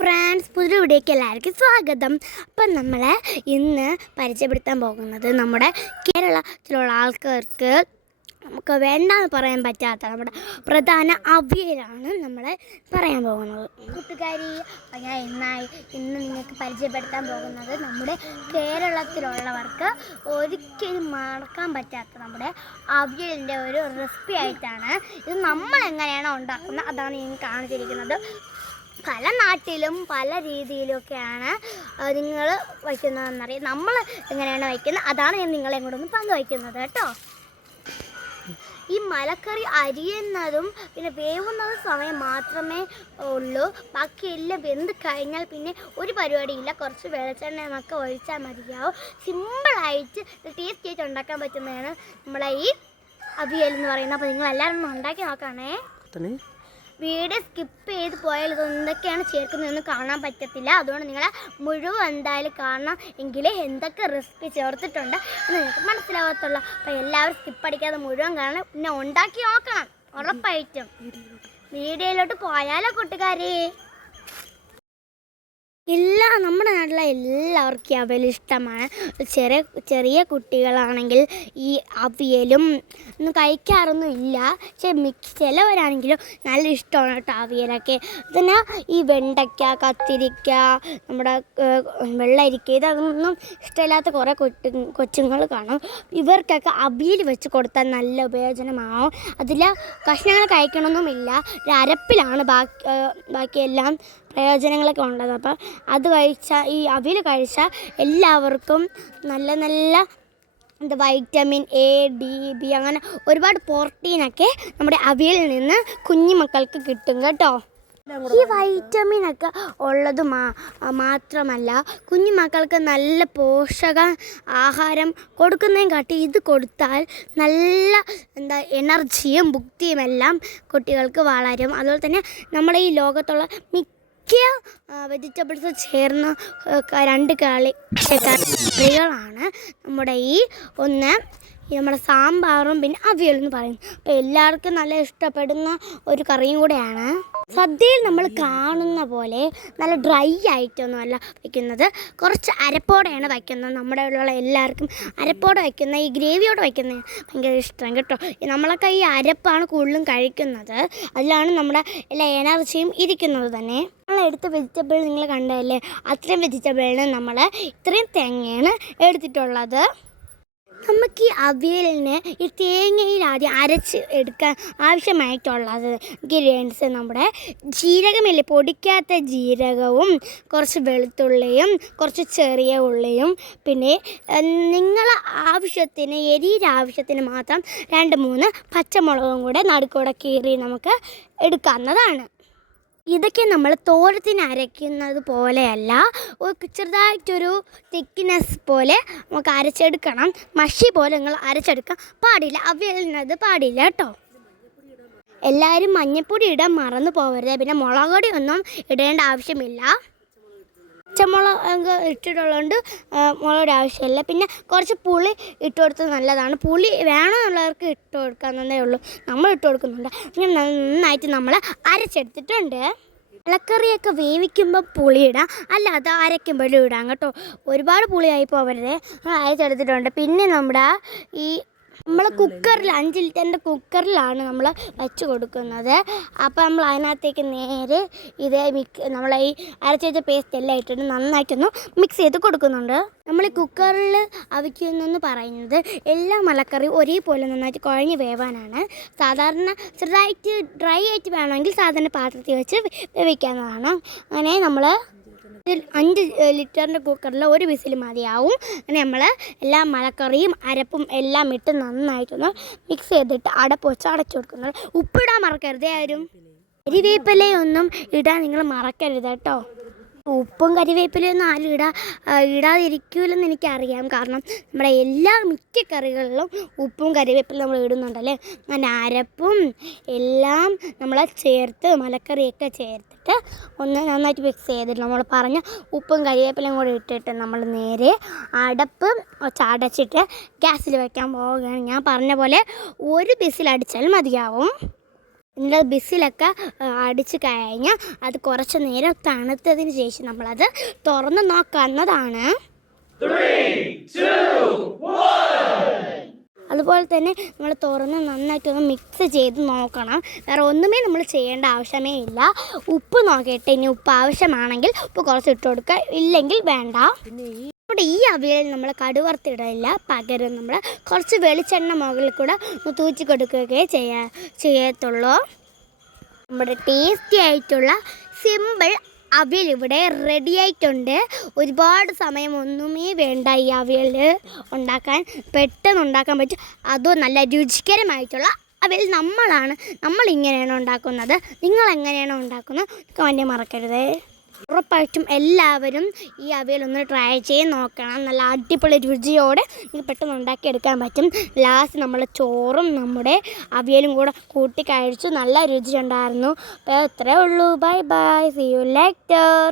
Friends, പുതിയ വീഡിയോയ്ക്ക് എല്ലാവർക്കും സ്വാഗതം. അപ്പം നമ്മൾ ഇന്ന് പരിചയപ്പെടുത്താൻ പോകുന്നത് നമ്മുടെ കേരളത്തിലുള്ള ആൾക്കാർക്ക് നമുക്ക് വേണ്ടാന്ന് പറയാൻ പറ്റാത്ത നമ്മുടെ പ്രധാന അവിയലാണ് നമ്മൾ പറയാൻ പോകുന്നത്. കൂട്ടുകാരി, ഞാൻ ഇന്ന് നിങ്ങൾക്ക് പരിചയപ്പെടുത്താൻ പോകുന്നത് നമ്മുടെ കേരളത്തിലുള്ളവർക്ക് ഒരിക്കലും മറക്കാൻ പറ്റാത്ത നമ്മുടെ അവിയലിൻ്റെ ഒരു റെസിപ്പി ആയിട്ടാണ്. ഇത് നമ്മൾ എങ്ങനെയാണോ ഉണ്ടാക്കുന്നത് അതാണ് ഞാൻ കാണിച്ചിരിക്കുന്നത്. പല നാട്ടിലും പല രീതിയിലൊക്കെയാണ് നിങ്ങൾ വയ്ക്കുന്നതെന്നറിയാം. നമ്മൾ എങ്ങനെയാണ് വയ്ക്കുന്നത് അതാണ് ഞാൻ നിങ്ങളെ കൂടെ പങ്കുവയ്ക്കുന്നത് കേട്ടോ. ഈ മലക്കറി അരിയുന്നതും പിന്നെ വേവുന്നതും സമയം മാത്രമേ ഉള്ളൂ. ബാക്കിയെല്ലാം വെന്ത് കഴിഞ്ഞാൽ പിന്നെ ഒരു പരിപാടിയില്ല. കുറച്ച് വെളിച്ചെണ്ണ നമുക്ക് ഒഴിച്ചാൽ മതിയാവും. സിമ്പിളായിട്ട് ടേസ്റ്റി ആയിട്ട് ഉണ്ടാക്കാൻ പറ്റുന്നതാണ് നമ്മളെ ഈ അവിയൽ എന്ന് പറയുന്നത്. അപ്പോൾ നിങ്ങളെല്ലാവരും ഉണ്ടാക്കി നോക്കണേ. വീഡിയോ സ്കിപ്പ് ചെയ്ത് പോയാൽ ഇത് എന്തൊക്കെയാണ് ചേർക്കുന്നതെന്ന് കാണാൻ പറ്റത്തില്ല. അതുകൊണ്ട് നിങ്ങൾ മുഴുവൻ എന്തായാലും കാണണം, എങ്കിലേ എന്തൊക്കെ റെസിപ്പി ചേർത്തിട്ടുണ്ട് എന്ന് നിങ്ങൾക്ക് മനസ്സിലാകത്തുള്ളൂ. അപ്പോൾ എല്ലാവരും സ്കിപ്പ് അടിക്കാതെ മുഴുവൻ കാണണം, പിന്നെ ഉണ്ടാക്കി നോക്കണം ഉറപ്പായിട്ടും. വീഡിയോയിലോട്ട് പോയാലോ കൂട്ടുകാരെ. നമ്മുടെ നാട്ടിലെ എല്ലാവർക്കും അവിയൽ ഇഷ്ടമാണ്. ചെറിയ കുട്ടികളാണെങ്കിൽ ഈ അവിയലും ഒന്നും കഴിക്കാറൊന്നും ഇല്ല. പക്ഷേ ചിലവരാണെങ്കിലും നല്ല ഇഷ്ടമാണ് കേട്ടോ അവിയലൊക്കെ. പിന്നെ ഈ വെണ്ടയ്ക്ക, കത്തിരിക്ക, നമ്മുടെ വെള്ളരിക്ക, ഇതൊന്നും ഇഷ്ടമില്ലാത്ത കുറേ കൊച്ചുങ്ങൾ കാണും. ഇവർക്കൊക്കെ അവിയൽ വെച്ച് കൊടുത്താൽ നല്ല ഉപയോഗമാവും. അതിൽ കഷ്ണങ്ങൾ കഴിക്കണമെന്നുമില്ല, ഒരു അരപ്പിലാണ് ബാക്കിയെല്ലാം പ്രയോജനങ്ങളൊക്കെ ഉള്ളത്. അപ്പം അത് കഴിച്ചാൽ, ഈ അവിയൽ കഴിച്ചാൽ എല്ലാവർക്കും നല്ല വൈറ്റമിൻ എ, ഡി, ബി അങ്ങനെ ഒരുപാട് പ്രോട്ടീനൊക്കെ നമ്മുടെ അവിയലിൽ നിന്ന് കുഞ്ഞു മക്കൾക്ക് കിട്ടും കേട്ടോ. ഈ വൈറ്റമിനൊക്കെ ഉള്ളത് മാത്രമല്ല, കുഞ്ഞു മക്കൾക്ക് നല്ല പോഷക ആഹാരം കൊടുക്കുന്നതും കാട്ടി ഇത് കൊടുത്താൽ നല്ല എനർജിയും ബുദ്ധിയും എല്ലാം കുട്ടികൾക്ക് വളരും. അതുപോലെ തന്നെ നമ്മുടെ ഈ ലോകത്തുള്ള മിക്ക വെജിറ്റബിൾസ് ചേർന്ന രണ്ട് കറികളാണ് നമ്മുടെ നമ്മുടെ സാമ്പാറും പിന്നെ അവിയലെന്ന് പറയുന്നത്. അപ്പോൾ എല്ലാവർക്കും നല്ല ഇഷ്ടപ്പെടുന്ന ഒരു കറിയും കൂടെയാണ്. സദ്യയിൽ നമ്മൾ കാണുന്ന പോലെ നല്ല ഡ്രൈ ആയിട്ടൊന്നുമല്ല വയ്ക്കുന്നത്, കുറച്ച് അരപ്പോടെയാണ് വയ്ക്കുന്നത്. നമ്മുടെ ഉള്ള എല്ലാവർക്കും അരപ്പോടെ വയ്ക്കുന്ന, ഈ ഗ്രേവിയോടെ വയ്ക്കുന്നത് ഭയങ്കര ഇഷ്ടം കേട്ടോ. നമ്മളൊക്കെ ഈ അരപ്പാണ് കൂടുതലും കഴിക്കുന്നത്, അതിലാണ് നമ്മുടെ എല്ലാ എനർജിയും ഇരിക്കുന്നത് തന്നെ. നമ്മളെടുത്ത വെജിറ്റബിൾ നിങ്ങൾ കണ്ടതല്ലേ, അത്രയും വെജിറ്റബിളിന് നമ്മൾ ഇത്രയും തേങ്ങയാണ് എടുത്തിട്ടുള്ളത്. നമുക്ക് ഈ അവിയലിന് ഈ തേങ്ങയിൽ ആദ്യം അരച്ച് എടുക്കാൻ ആവശ്യമായിട്ടുള്ളത് ഇൻഗ്രീഡിയൻസ് നമ്മുടെ ജീരകമില്ലേ, പൊടിക്കാത്ത ജീരകവും കുറച്ച് വെളുത്തുള്ളിയും കുറച്ച് ചെറിയ ഉള്ളിയും പിന്നെ നിങ്ങളെ ആവശ്യത്തിന്, എരിയുടെ ആവശ്യത്തിന് മാത്രം 2-3 പച്ചമുളകും കൂടെ നടുക്കൂടെ കീറി നമുക്ക് എടുക്കാവുന്നതാണ്. ഇതൊക്കെ നമ്മൾ തോരത്തിന് അരയ്ക്കുന്നത് പോലെയല്ല, ചെറുതായിട്ടൊരു തിക്നെസ് പോലെ നമുക്ക് അരച്ചെടുക്കണം. മഷി പോലെ നിങ്ങൾ അരച്ചെടുക്കാൻ പാടില്ല, അവിയലിനത് പാടില്ല കേട്ടോ. എല്ലാവരും മഞ്ഞൾപ്പൊടി ഇടാൻ മറന്നു പോകരുത്. പിന്നെ മുളക് പൊടി ഒന്നും ഇടേണ്ട ആവശ്യമില്ല. പച്ചമുളക് ഇട്ടിട്ടുള്ളതുകൊണ്ട് മുളകുടെ ആവശ്യമില്ല. പിന്നെ കുറച്ച് പുളി ഇട്ട് കൊടുത്തത് നല്ലതാണ്. പുളി വേണമെന്നുള്ളവർക്ക് ഇട്ട് കൊടുക്കാവുന്നതേ ഉള്ളൂ, നമ്മൾ ഇട്ട് കൊടുക്കുന്നുണ്ട്. പിന്നെ നന്നായിട്ട് നമ്മൾ അരച്ചെടുത്തിട്ടുണ്ട്. ഇലക്കറിയൊക്കെ വേവിക്കുമ്പോൾ പുളി ഇടാം, അല്ലാതെ അരയ്ക്കുമ്പോഴും ഇടാം കേട്ടോ. ഒരുപാട് പുളിയായി പോകരുത്, അരച്ചെടുത്തിട്ടുണ്ട്. പിന്നെ നമ്മുടെ നമ്മൾ കുക്കറിൽ 5 ലിറ്ററിൻ്റെ കുക്കറിലാണ് നമ്മൾ വെച്ച് കൊടുക്കുന്നത്. അപ്പോൾ നമ്മൾ അതിനകത്തേക്ക് നേരെ നമ്മൾ ഈ അരച്ച് വെച്ച പേസ്റ്റ് എല്ലാം ഇട്ടിട്ട് നന്നായിട്ടൊന്ന് മിക്സ് ചെയ്ത് കൊടുക്കുന്നുണ്ട്. നമ്മൾ ഈ കുക്കറിൽ അവിക്കുന്നതെന്ന് പറയുന്നത് എല്ലാ മലക്കറിയും ഒരേപോലെ നന്നായിട്ട് കുഴഞ്ഞ് വേവാനാണ്. സാധാരണ ചെറുതായിട്ട് ഡ്രൈ ആയിട്ട് വേണമെങ്കിൽ സാധാരണ പാത്രത്തിൽ വെച്ച് വേവിക്കാവുന്നതാണ്. അങ്ങനെ നമ്മൾ 5 ലിറ്ററിൻ്റെ കുക്കറിൽ 1 വിസിൽ മതിയാവും. അങ്ങനെ നമ്മൾ എല്ലാ മലക്കറിയും അരപ്പും എല്ലാം ഇട്ട് നന്നായിട്ടൊന്ന് മിക്സ് ചെയ്തിട്ട് അടപ്പ് വെച്ച് അടച്ചു കൊടുക്കുന്നത്. ഉപ്പിടാൻ മറക്കരുത് ആരും. കരിവേപ്പിലയൊന്നും ഇടാൻ നിങ്ങൾ മറക്കരുത് കേട്ടോ. ഉപ്പും കരിവേപ്പിലയൊന്നും ആരും ഇടാതിരിക്കില്ലെന്ന് എനിക്കറിയാം. കാരണം നമ്മുടെ മിക്ക കറികളിലും ഉപ്പും കരിവേപ്പിലും നമ്മൾ ഇടുന്നുണ്ടല്ലേ. അങ്ങനെ അരപ്പും എല്ലാം നമ്മൾ ചേർത്ത് മലക്കറിയൊക്കെ ചേർത്തിട്ട് ഒന്ന് നന്നായിട്ട് മിക്സ് ചെയ്തിട്ട് നമ്മൾ പറഞ്ഞ ഉപ്പും കരിവേപ്പിലയും കൂടെ ഇട്ടിട്ട് നമ്മൾ നേരെ അടപ്പ് അടച്ചിട്ട് ഗ്യാസിൽ വയ്ക്കാൻ പോവുകയാണ്. ഞാൻ പറഞ്ഞ പോലെ 1 വിസിൽ അടിച്ചാൽ മതിയാവും. എന്നിട്ട് ബിസിലൊക്കെ അടിച്ച് കഴിഞ്ഞ് അത് കുറച്ച് നേരം തണുത്തതിന് ശേഷം നമ്മളത് തുറന്ന് നോക്കാവുന്നതാണ്. അതുപോലെ തന്നെ നമ്മൾ തുറന്ന് നന്നായിട്ടൊന്ന് മിക്സ് ചെയ്ത് നോക്കണം. വേറെ ഒന്നുമേ നമ്മൾ ചെയ്യേണ്ട ആവശ്യമേ ഇല്ല. ഉപ്പ് നോക്കിയിട്ട് ഇനി ഉപ്പ് ആവശ്യമാണെങ്കിൽ ഉപ്പ് കുറച്ച് ഇട്ട് കൊടുക്കുക, ഇല്ലെങ്കിൽ വേണ്ട. നമ്മുടെ ഈ അവിയൽ നമ്മൾ കടുവറുത്തിടയില്ല, പകരം നമ്മൾ കുറച്ച് വെളിച്ചെണ്ണ മുകളിൽ കൂടെ തൂറ്റി കൊടുക്കുകയൊക്കെ ചെയ്യത്തുള്ളൂ. നമ്മുടെ ടേസ്റ്റി ആയിട്ടുള്ള സിമ്പിൾ അവിയൽ ഇവിടെ റെഡി ആയിട്ടുണ്ട്. ഒരുപാട് സമയം ഒന്നുമേ വേണ്ട ഈ അവിയൽ ഉണ്ടാക്കാൻ, പെട്ടെന്ന് ഉണ്ടാക്കാൻ പറ്റും. അതും നല്ല രുചികരമായിട്ടുള്ള അവിയൽ നമ്മളിങ്ങനെയാണ് ഉണ്ടാക്കുന്നത്. നിങ്ങളെങ്ങനെയാണോ ഉണ്ടാക്കുന്നത് കമൻറ്റ് മറക്കരുത്. ഉറപ്പായിട്ടും എല്ലാവരും ഈ അവിയൽ ഒന്ന് ട്രൈ ചെയ്ത് നോക്കണം. നല്ല അടിപൊളി രുചിയോടെ നിങ്ങൾക്ക് പെട്ടെന്ന് ഉണ്ടാക്കിയെടുക്കാൻ പറ്റും. ലാസ്റ്റ് നമ്മൾ ചോറും നമ്മുടെ അവിയലും കൂടെ കൂട്ടി കഴിച്ചു. നല്ല രുചി ഉണ്ടായിരുന്നു. അപ്പോൾ അത്രേ ഉള്ളൂ. Bye bye, see you later.